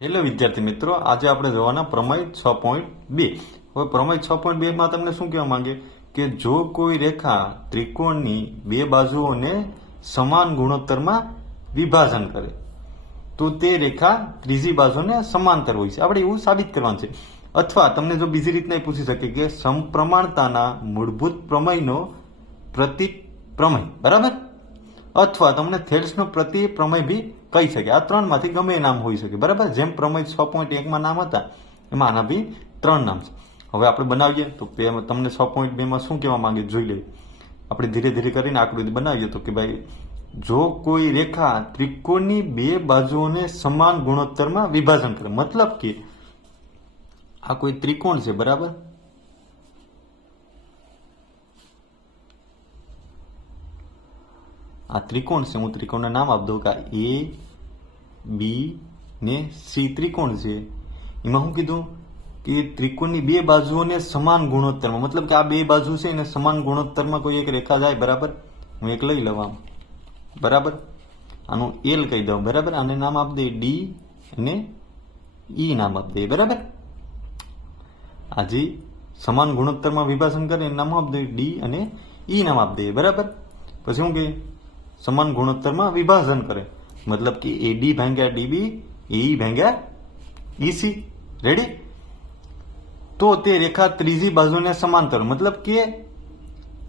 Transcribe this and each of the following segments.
Hello વિદ્યાર્થી મિત્રો, આજે આપણે જોવાના પ્રમેય છ પોઈન્ટ બે. હવે પ્રમેય છ પોઈન્ટ બે માં તમને શું કહેવા માંગે? કે જો કોઈ રેખા ત્રિકોણની બે બાજુઓને સમાન ગુણોત્તરમાં વિભાજન કરે, તો તે રેખા ત્રીજી બાજુને સમાંતર હોય છે. આપણે એવું સાબિત કરવાનું છે. અથવા તમને જો બીજી રીતના પૂછી શકે કે સમપ્રમાણતાના મૂળભૂત પ્રમેયનો પ્રતિક પ્રમેય બરાબર? અથવા તમને થેલ્સનું પ્રતિ પ્રમેય બી કહી શકે. આ ત્રણમાંથી ગમે એ નામ હોઈ શકે. બરાબર? જેમ પ્રમેય છ પોઈન્ટ એકમાં નામ હતા, એમાં આના બી ત્રણ નામ છે. હવે આપણે બનાવીએ તો તમને છ પોઈન્ટ બેમાં શું કહેવા માંગે જોઈ લઈએ. આપણે ધીરે ધીરે કરીને આકૃતિ બનાવીએ તો કે ભાઈ, જો કોઈ રેખા ત્રિકોણની બે બાજુઓને સમાન ગુણોત્તરમાં વિભાજન કરે, મતલબ કે આ કોઈ ત્રિકોણ છે, બરાબર? આ ત્રિકોણ છે. હું ત્રિકોણનું નામ આપી દઉં કે એ બી ને સી ત્રિકોણ છે. એમાં હું કીધું કે ત્રિકોણની બે બાજુઓને સમાન ગુણોત્તરમાં, મતલબ કે આ બે બાજુ છે એને સમાન ગુણોત્તરમાં કોઈ એક રેખા જાય, બરાબર? હું એક લઈ લઉં આમ. બરાબર? આનું એલ કહી દઉં, બરાબર? આને નામ આપી દઈએ ડી અને ઈ નામ આપી દઈએ બરાબર? આજે સમાન ગુણોત્તરમાં વિભાજન કરે એનું નામ આપી દઈએ ડી અને ઈ નામ આપી દઈએ બરાબર? પછી શું કે સમાન ગુણોત્તરમાં વિભાજન કરે. મતલબ કે એ ડી ભાંગ્યા ડીબી એ ભાંગ્યા ઈસી રેડી તો તે રેખા ત્રીજી બાજુને સમાંતર. મતલબ કે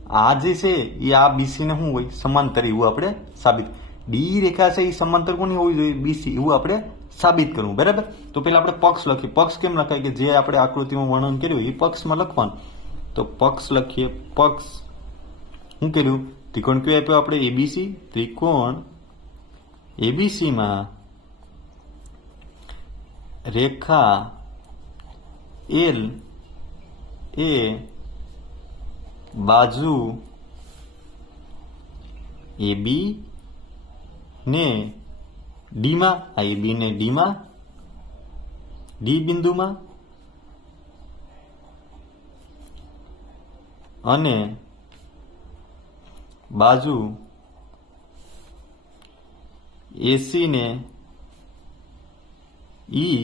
આ જે છે, એ આ બીસી ને શું હોય? સમાંતર, એવું આપણે સાબિત. ડી રેખા છે, એ સમાંતર કોની હોવી જોઈએ? બીસી એવું આપણે સાબિત કરવું. બરાબર? તો પેલા આપણે પક્ષ લખીએ. પક્ષ કેમ લખાય? કે જે આપણે આકૃતિમાં વર્ણન કર્યું એ પક્ષમાં લખવાનું. તો પક્ષ લખીએ. પક્ષ શું કર્યું? ત્રિકોણ કયો આપ્યો આપણે એબીસી ત્રિકોણ એબીસીમાં રેખા એલ એ બાજુ એ બી ને ડીમાં આ એ બી ને ડીમાં ડી બિંદુમાં અને બાજુ એસીને ઈ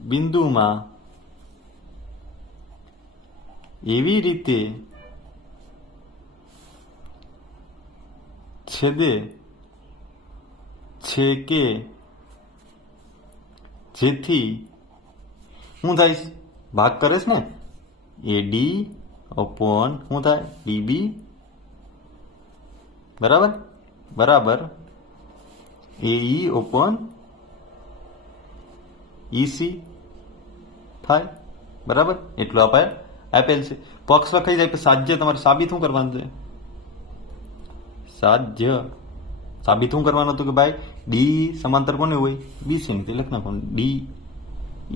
બિંદુમાં એવી રીતે છેદે છે કે જેથી શું થાય ભાગ કરીશ ને? એ ડી અપોન શું થાય ડીબી બરાબર બરાબર એ ઈ ઓપન ઈસી થાય બરાબર એટલું આપણે આપેલ છે પક્ષ લખાઈ જાય પછી સાધ્ય તમારે સાબિત શું કરવાનું છે સાધ્ય સાબિત શું કરવાનું હતું કે ભાઈ ડી સમાંતર કોને હોય બીસી ને તે લખ નાખવાનું ડી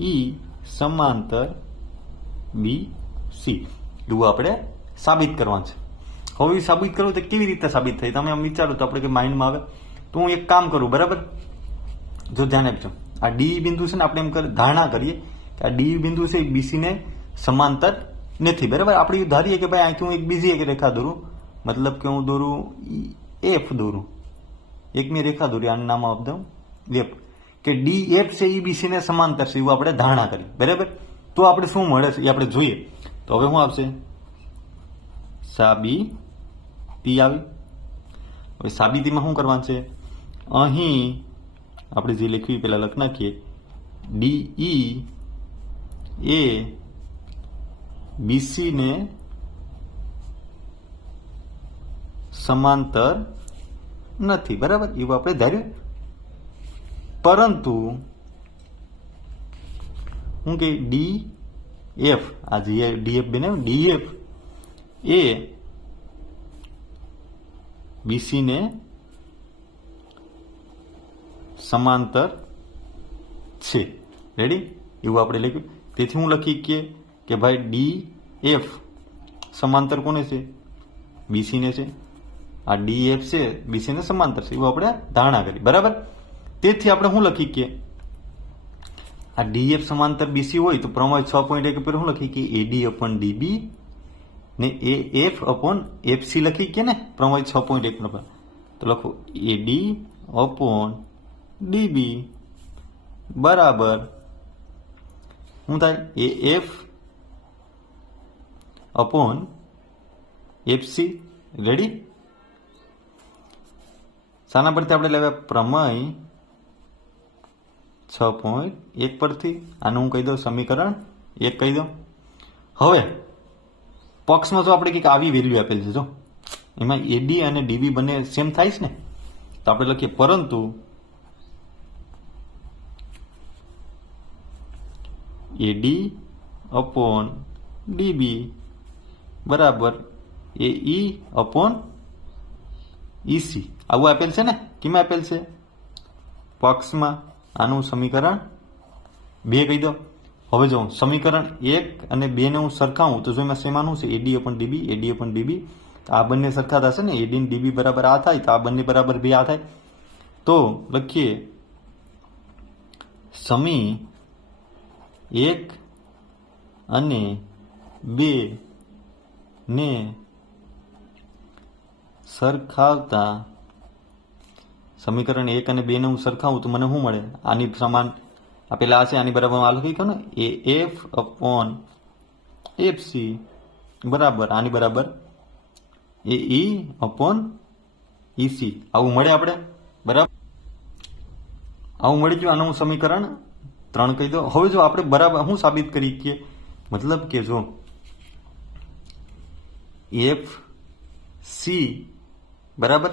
ઈ સમાંતર બી સી એવું આપણે સાબિત કરવાનું છે. હવે સાબિત કરવું તો કેવી રીતે સાબિત થઈ તમે આમ વિચારો તો આપણે કે માઇન્ડમાં આવે. તો હું એક કામ કરું, બરાબર? જો ધ્યાન આપજો. આ ડી બિંદુ છે ને આપણે એમ ધારણા કરીએ કે આ ડી બિંદુ છે એ બીસીને સમાંતર નથી, બરાબર? આપણે ધારીએ કે ભાઈ અહીંથી હું એક બીજી એક રેખા દોરું. મતલબ કે હું દોરું એફ દોરું. એક મેં રેખા દોરી, આનું નામ આપ દઉં એફ કે ડી એફ છે એ બીસીને સમાંતર છે, એવું આપણે ધારણા કરી બરાબર? તો આપણે શું મળે છે? એ આપણે જોઈએ. તો હવે શું આવશે સાબિતી આવી હવે સાબિતીમાં શું કરવાનું છે? અહીં આપણે જે લખ્યું પહેલા લખ નાખીએ. ડીઈ એ બીસીને સમાંતર નથી. બરાબર? એવું આપણે ધાર્યું. પરંતુ, હું કે ડી એફ આ જે ડીએફ બનાવ્યું ડીએફ એ બીસી ને સમાંતર છે રેડી એવું આપણે લખ્યું. તેથી હું લખી કે કે ભાઈ ડી એફ સમાંતર કોને છે? બીસી ને છે. આ ડી એફ છે બીસી ને સમાંતર છે. એવું આપણે ધારણા કરી. બરાબર? તેથી આપણે શું લખી કે આ ડીએફ સમાંતર બીસી હોય તો પ્રમેય છ પોઈન્ટ એક પર શું લખી કે એડી અપોન ડીબી ને એ એફ અપોન એફસી લખી કે ને પ્રમેય છ પોઈન્ટ એક પર તો લખો એડી અપોન ડીબી બરાબર. શું થાય A F upon F C. Ready શાના પરથી આપણે લેવા પ્રમેય છ પોઈન્ટ એક પરથી, આનું હું કહી દઉં સમીકરણ, એક કહી દઉં. હવે, પક્ષમાં તો આપણે કંઈક આવી વેલ્યુ આપેલ છે, જો. એમાં એડી અને ડીબી બંને સેમ થાય છે ને? તો આપણે લખીએ, પરંતુ એડી અપોન ડીબી બરાબર એ ઈ અપોન ઈસી આવું આપેલ છે ને? કેમ આપેલ છે? પક્ષમાં આનું સમીકરણ બે કહી દો. હવે જો સમીકરણ એક અને બે ને હું સરખાવું, તો જો એમાં શેમાંનું છે? એડી અપન ડીબી એડી અપન ડીબી આ બંને સરખા થશે ને? એડી ડીબી બરાબર આ થાય, તો આ બંને બરાબર બે આ થાય. તો લખીએ. સમી એક અને બે ને સરખાવતા સમીકરણ એક અને બે ને હું સરખાવું તો મને શું મળે? આની સમાન આ પેલા આ છે, આની બરાબર આ લખી કહો ને? A F upon F C બરાબર, આની બરાબર એ ઈ અપોન ઈસી આવું મળે આપણે? બરાબર? આવું મળી ગયું આનું હું સમીકરણ ત્રણ કહી દો. હવે જો આપણે બરાબર શું સાબિત કરી કે મતલબ કે જો એફ સી બરાબર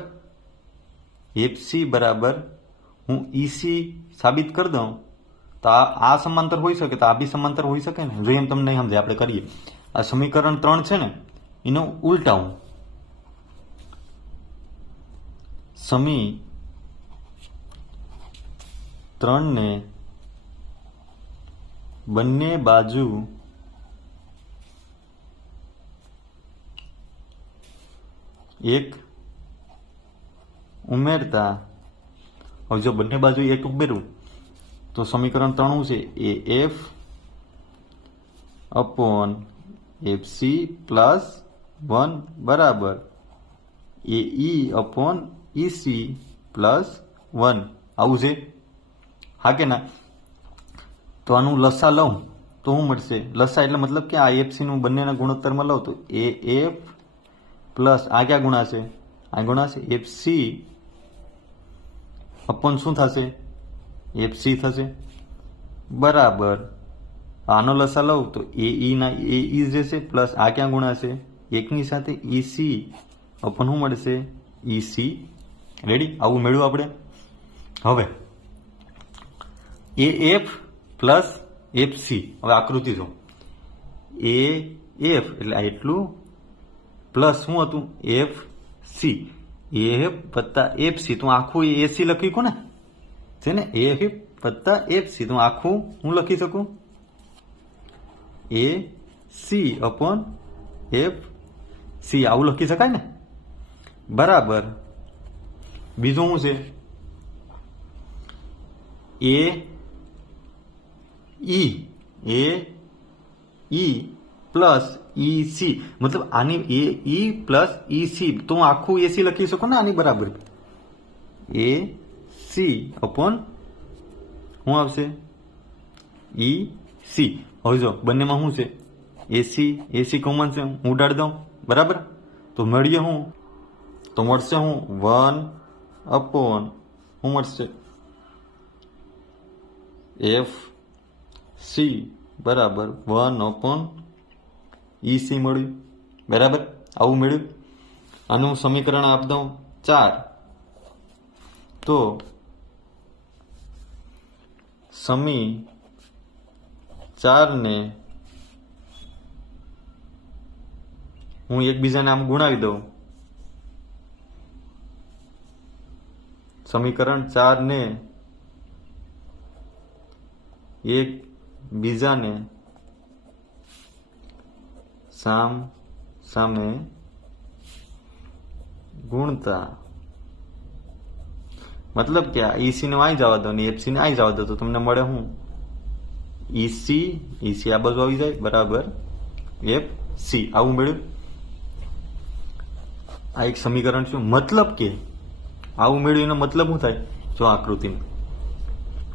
એફ સી બરાબર હું ઈસી સાબિત કરી દઉં, તો આ સમાંતર હોઈ શકે, તો આ બી સમાંતર હોઈ શકે ને? જો એમ તમને નહીં સમજે, આપણે કરીએ. આ સમીકરણ ત્રણ છે ને, એનો ઉલટાવું સમી ત્રણને બંને બાજુ એક ઉમેરતા હવે જો બંને બાજુ એક ઉમેરું તો સમીકરણ ત્રણું છે, A F upon F C plus one બરાબર, A E upon E C plus one. આવું છે? હા કે ના? તો આનું લસા લઉં, તો શું મળશે. લસા એટલે મતલબ કે આ એફનું બંનેના ગુણોત્તરમાં લઉં તો એ એફ પ્લસ આ ક્યાં ગુણાશે? આ ગુણાશે એફ સી અપોન શું થશે એફ સી થશે બરાબર આનો લસા લઉં તો એ ઈ ના એ ઈ જશે પ્લસ આ ક્યાં ગુણાશે એકની સાથે ઈ સી અપોન શું મળશે ઈ સી રેડી આવું મેળવ્યું આપણે હવે A F plus F C હવે આકૃતિ જો એ એફ એટલે આ એટલું. પ્લસ શું હતું? એફ સી એફ વત્તા એફ સી તો આખું એસી લખી કોને? છે ને એફ વત્તા એફ સી તો આખું હું લખી શકું? A C upon F C, આવું લખી શકાય ને? બરાબર. બીજું શું છે? એ ઈ એ ઈ પ્લસ ઈ સી મતલબ આની એ ઈ પ્લસ ઈ સી તો હું આખું એસી લખી શકું ને આની બરાબર એ સી અપોન શું આવશે ઈ સી હવે જો બંનેમાં શું છે એસી એસી કોમન છે હું ઉડાડી દઉં બરાબર તો મળીએ હું તો મળશે હું વન અપોન શું મળશે એફ સી બરાબર વન અપોન ઈ સી મળ્યું. બરાબર? આવું મળ્યું. આનું સમીકરણ આપ દઉં ચાર. તો સમી ચારને હું એકબીજાને આમ ગુણાવી દઉં. સમીકરણ ચારને એક બીજાને સામ, સામે, ગુણતા. મતલબ કે ઈસી ને આવી જવા દો ને એફસી ને આવી જવા દો, તો તમને મળે હું? ઈસી ઈસી આ બાજુ આવી જાય, બરાબર. એફ સી આવું મળ્યું. આ એક સમીકરણ છે. મતલબ કે આવું મેળવ્યું એનો મતલબ શું થાય? જો આકૃતિમાં.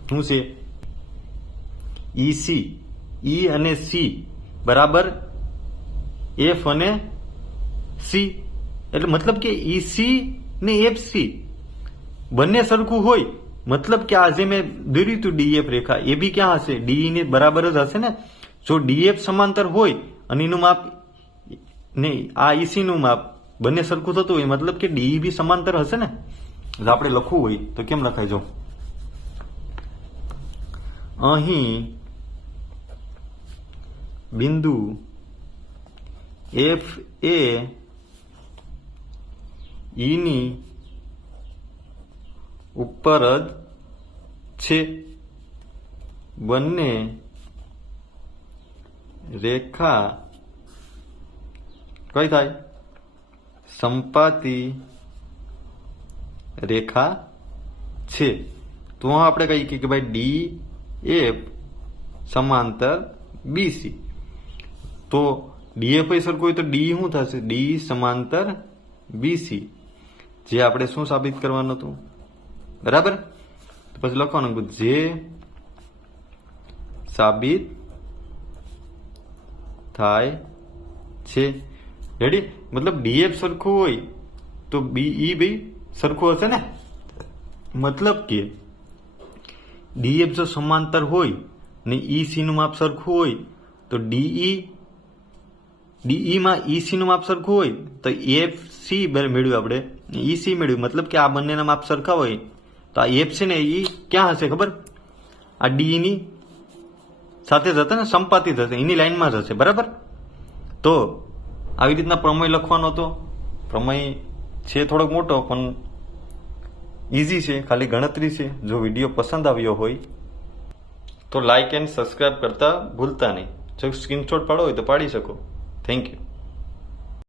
શું છે? ઈ સી ઈ અને સી બરાબર? એફ અને સી એટલે મતલબ કે ઈસી ને એફ સી બંને સરખું હોય, મતલબ કે આજે મેં દોર્યું હતું ડીએફ રેખા, એ બી ક્યાં હશે? ડીઈ ને બરાબર જ હશે ને? જો ડીએફ સમાંતર હોય અને એનું માપ નહીં આ ઈસી નું માપ બંને સરખું થતું હોય, મતલબ કે ડીઈ બી સમાંતર હશે ને? એટલે આપણે લખવું હોય તો કેમ લખાય જો? અહીં બિંદુ એફ એ ઈની ઉપર જ છે. બંને રેખા કઈ થાય? સંપાતી રેખા છે. તો આપણે કહીએ કે ભાઈ ડી એફ સમાંતર બીસી તો ડીએફ સરખું હોય તો ડી શું થશે? ડી સમાંતર બીસી જે આપણે શું સાબિત કરવાનું હતું? બરાબર? પછી લખવાનું જે સાબિત થાય છે. રેડી મતલબ ડીએફ સરખું હોય તો બીઈ બી સરખું હશે ને? મતલબ કે ડીએફ જો સમાંતર હોય ને ઈ સીનું માપ સરખું હોય તો ડીઈ ડીઈ ઈસીનું માપ સરખું હોય તો એફ સી મેળવ્યું આપણે. ઈસી મેળવ્યું, મતલબ કે આ બંનેના માપ સરખા હોય. તો આ એફ છે ને એ ક્યાં હશે ખબર? આ ડીઈની સાથે જ ને? સંપાતી થશે એની લાઈનમાં જ હશે. બરાબર? તો આવી રીતના પ્રમેય લખવાનો હતો. પ્રમેય છે થોડોક મોટો, પણ ઇઝી છે. ખાલી ગણતરી છે. જો વીડિયો પસંદ આવ્યો હોય તો લાઇક એન્ડ સબસ્ક્રાઇબ કરતા ભૂલતા નહીં. જો સ્ક્રીનશોટ પાડો હોય તો પાડી શકો. Thank you.